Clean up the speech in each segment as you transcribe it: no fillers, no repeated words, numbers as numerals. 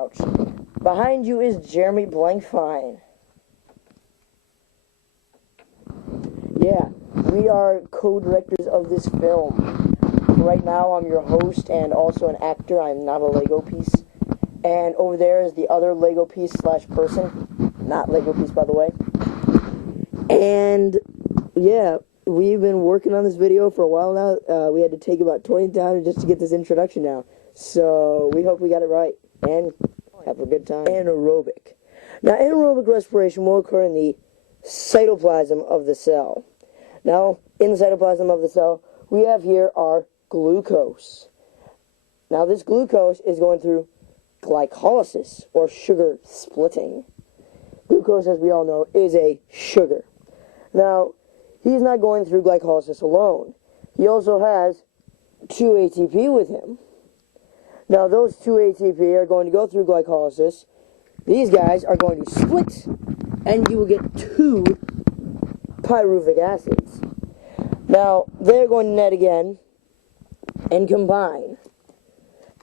Crouch. Behind you is Jeremy Blankfein. Yeah, we are co-directors of this film. Right now, I'm your host and also an actor. I'm not a Lego piece. And over there is the other Lego piece slash person. Not Lego piece, by the way. And, yeah, we've been working on this video for a while now. We had to take about 20 times just to get this introduction now. So, we hope we got it right. And have a good time. Anaerobic. Now, anaerobic respiration will occur in the cytoplasm of the cell. Now, in the cytoplasm of the cell, we have here our glucose. Now, this glucose is going through glycolysis, or sugar splitting. Glucose, as we all know, is a sugar. Now, he's not going through glycolysis alone. He also has 2 ATP with him. Now, those 2 ATP are going to go through glycolysis. These guys are going to split, and you will get 2 pyruvic acids. Now, they're going to net again and combine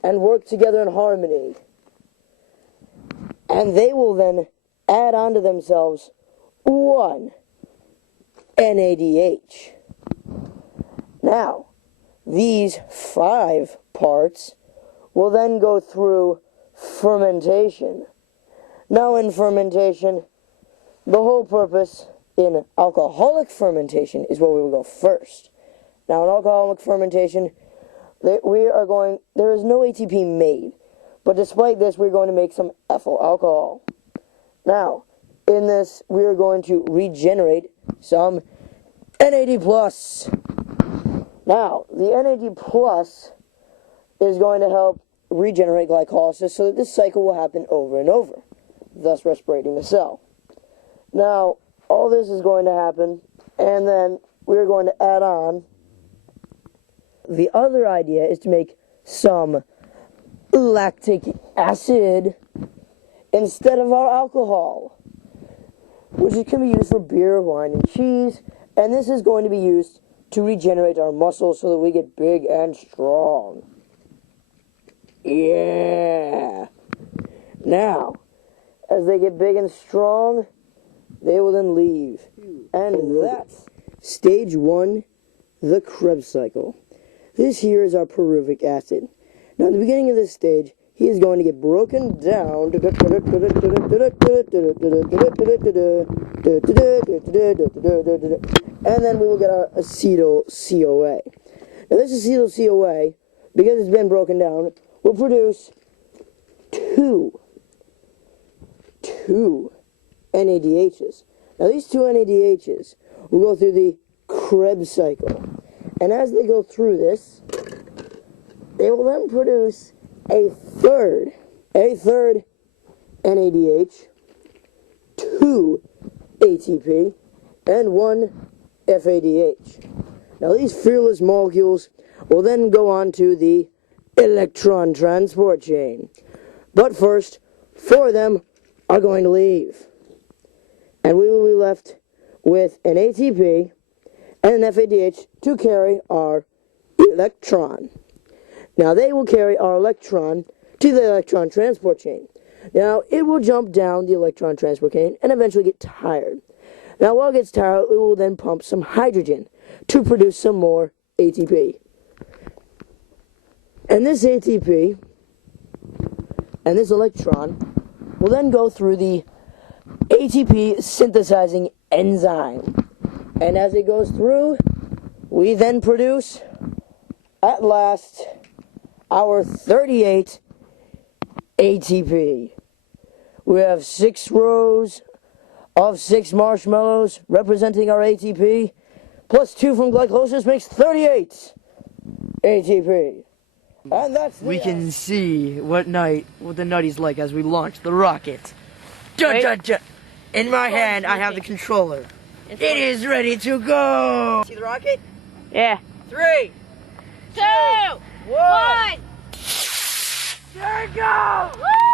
and work together in harmony. And they will then add onto themselves 1 NADH. Now, these 5 parts will then go through fermentation. Now, in fermentation, the whole purpose in alcoholic fermentation is where we will go first. Now, in alcoholic fermentation, there is no ATP made. But despite this, we're going to make some ethyl alcohol. Now, in this, we are going to regenerate some NAD+. Now, the NAD+ is going to help regenerate glycolysis so that this cycle will happen over and over, thus respirating the cell. Now, all this is going to happen, and then we're going to add on. The other idea is to make some lactic acid instead of our alcohol, which can be used for beer, wine, and cheese, and this is going to be used to regenerate our muscles so that we get big and strong. Yeah! Now, as they get big and strong, they will then leave. And that's stage 1, the Krebs cycle. This here is our pyruvic acid. Now, at the beginning of this stage, he is going to get broken down, and then we will get our acetyl CoA. Now, this acetyl CoA, because it's been broken down, will produce 2 NADHs. Now, these 2 NADHs will go through the Krebs cycle. And as they go through this, they will then produce a third NADH, 2 ATP, and 1 FADH. Now, these fearless molecules will then go on to the electron transport chain. But first, 4 of them are going to leave. And we will be left with an ATP and an FADH to carry our electron. Now, they will carry our electron to the electron transport chain. Now, it will jump down the electron transport chain and eventually get tired. Now, while it gets tired, it will then pump some hydrogen to produce some more ATP. And this ATP and this electron will then go through the ATP synthesizing enzyme. And as it goes through, we then produce, at last, our 38 ATP. We have 6 rows of 6 marshmallows representing our ATP, plus 2 from glycolysis makes 38 ATP. And that's we can see what the nutty's like as we launch the rocket. Dun, dun, dun. In my hand, I have the controller. It is ready to go. See the rocket? Yeah. 3, 2, 1. one. There it goes! Woo!